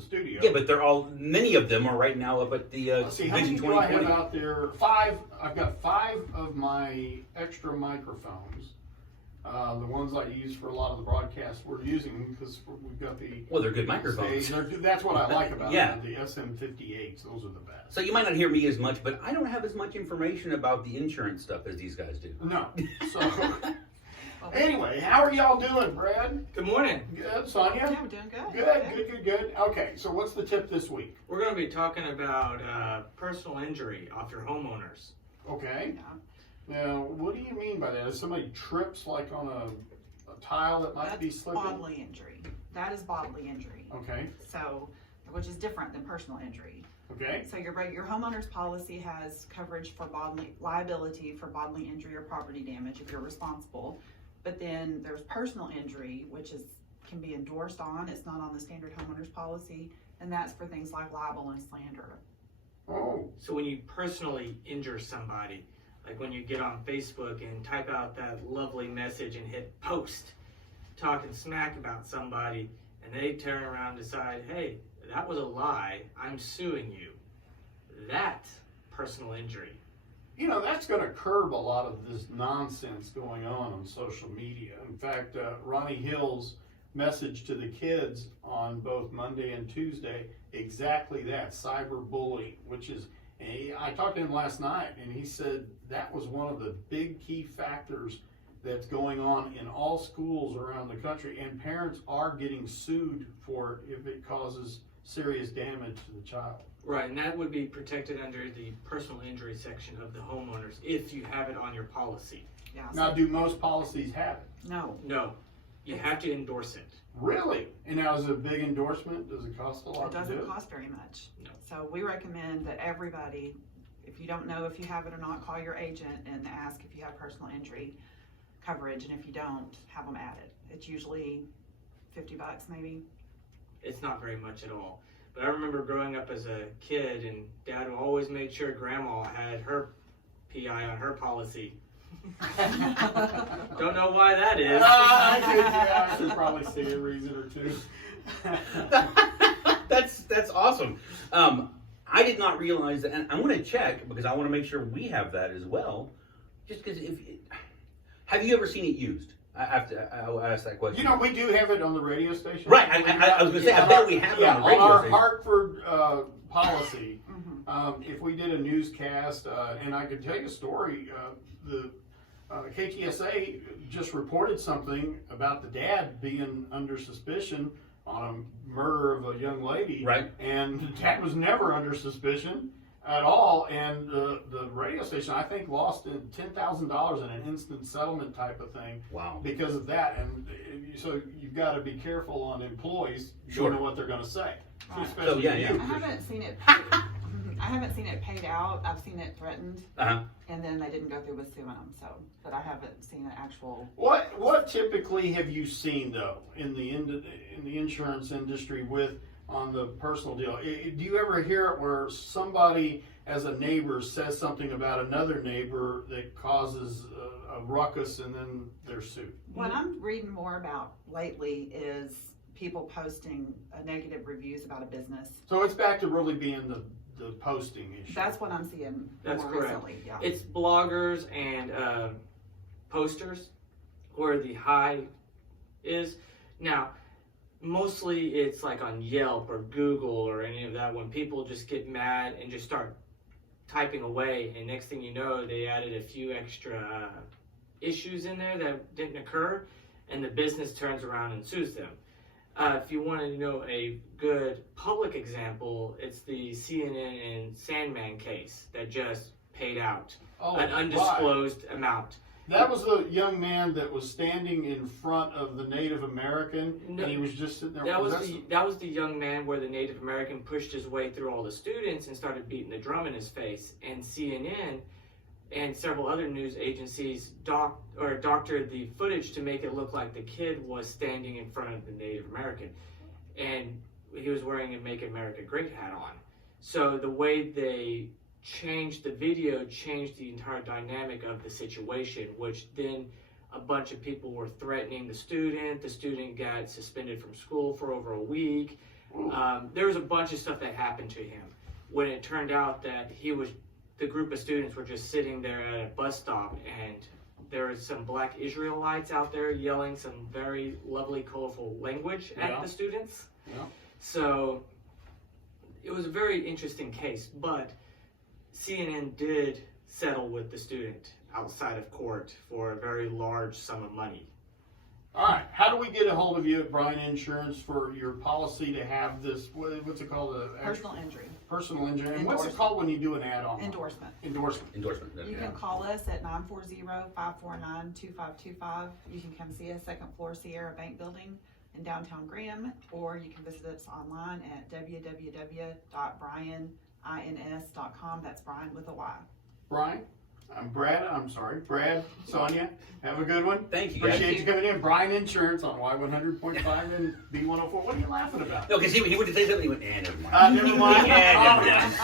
studio. Yeah, but many of them are right now up at the Let's see, how many Vision do I 2020. have out there? 5. I've got 5 of my extra microphones. The ones I use for a lot of the broadcasts we're using because we've got the. Well, they're good microphones. That's what I like about Yeah. them. The SM58s, those are the best. So you might not hear me as much, but I don't have as much information about the insurance stuff as these guys do. No. So, anyway, how are y'all doing, Brad? Good morning. Good. Sonia? Yeah, we're doing good. Good. Okay, so what's the tip this week? We're going to be talking about personal injury off your homeowners. Okay. Yeah. Now, what do you mean by that? If somebody trips like on a tile that might be That's slipping? bodily injury. That is bodily injury. Okay. So, which is different than personal injury. Okay. So your homeowner's policy has coverage for liability for bodily injury or property damage if you're responsible. But then there's personal injury, which can be endorsed on. It's not on the standard homeowner's policy, and that's for things like libel and slander. Oh. So when you personally injure somebody, like when you get on Facebook and type out that lovely message and hit post, talking smack about somebody, and they turn around and decide, hey, that was a lie, I'm suing you. That's personal injury. You know, that's going to curb a lot of this nonsense going on social media. In fact, Ronnie Hill's message to the kids on both Monday and Tuesday, exactly that, cyberbullying, which is, I talked to him last night, and he said that was one of the big key factors that's going on in all schools around the country, and parents are getting sued for it if it causes serious damage to the child. Right, and that would be protected under the personal injury section of the homeowners if you have it on your policy. Yeah. Now, do most policies have it? No. No, you have to endorse it. Really? And now, is it a big endorsement? Does it cost a lot It to do? doesn't cost very much. No. So we recommend that everybody, if you don't know if you have it or not, call your agent and ask if you have personal injury coverage, and if you don't, have them added. It's usually $50 maybe. It's not very much at all. But I remember growing up as a kid, and Dad would always make sure Grandma had her PI on her policy. Don't know why that is. I should probably see a reason or two. That's awesome. I did not realize that, and I want to check because I want to make sure we have that as well. Just because, have you ever seen it used? I'll ask that question. You know, we do have it on the radio station. Right, I was going to say, I bet we have it on the radio our station. Hartford policy, Mm-hmm. if we did a newscast, and I could tell you a story, the KTSA just reported something about the dad being under suspicion on a murder of a young lady. Right. And the dad was never under suspicion at all, and the radio station, I think, lost $10,000 in an instant settlement type of thing. Wow. Because of that, and so you've got to be careful on employees. You Sure. don't know what they're going to say. Right. Especially So, yeah, you. yeah. I haven't seen it. I haven't seen it paid out. I've seen it threatened, Uh-huh. and then they didn't go through with suing them. So, but I haven't seen an actual. What typically have you seen though in the insurance industry on the personal deal? Do you ever hear it where somebody as a neighbor says something about another neighbor that causes a ruckus and then they're sued? What I'm reading more about lately is people posting negative reviews about a business. So it's back to really being the posting issue. That's what I'm seeing That's more correct. recently. Yeah. It's bloggers and posters where the high is. Now, mostly it's like on Yelp or Google or any of that when people just get mad and just start typing away, and next thing you know, they added a few extra issues in there that didn't occur, and the business turns around and sues them. If you want to know a good public example, it's the CNN and Sandman case that just paid out an undisclosed amount. That was the young man that was standing in front of the Native American, No, and he was just sitting there. That was the young man where the Native American pushed his way through all the students and started beating the drum in his face. And CNN and several other news agencies doctored the footage to make it look like the kid was standing in front of the Native American, and he was wearing a "Make America Great" hat on. So the way they changed the video changed the entire dynamic of the situation, which then a bunch of people were threatening the student. The student got suspended from school for over a week. There was a bunch of stuff that happened to him when it turned out that the group of students were just sitting there at a bus stop, and there was some black Israelites out there yelling some very lovely, colorful language at the students. Yeah. So it was a very interesting case, but CNN did settle with the student outside of court for a very large sum of money. All right, how do we get a hold of you at Bryan Insurance for your policy to have this, what's it called? Personal injury. Personal injury. And what's it called when you do an add-on? Endorsement. Endorsement. Endorsement. You can call us at 940-549-2525. You can come see us, second floor Sierra Bank Building in downtown Graham, or you can visit us online at www.brianins.com. That's Brian with a Y. Brian? Brad, Sonia, have a good one. Thank you, guys. Appreciate you coming in. Bryan Insurance on Y100.5 and B104. What are you laughing about? No, because he would say something, he went, never mind. Never mind. Yeah, never mind.